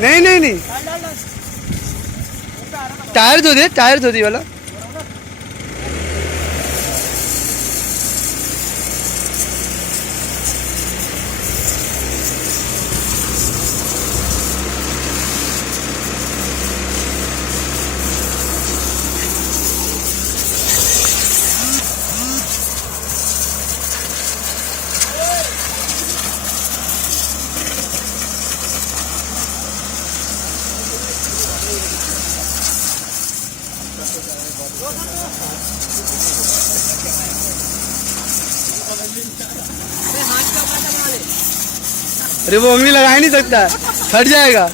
नहीं नहीं नहीं, टायर धो दे, टायर धो दे वाला। अरे वो मम्मी लगा ही नहीं सकता, फट जाएगा।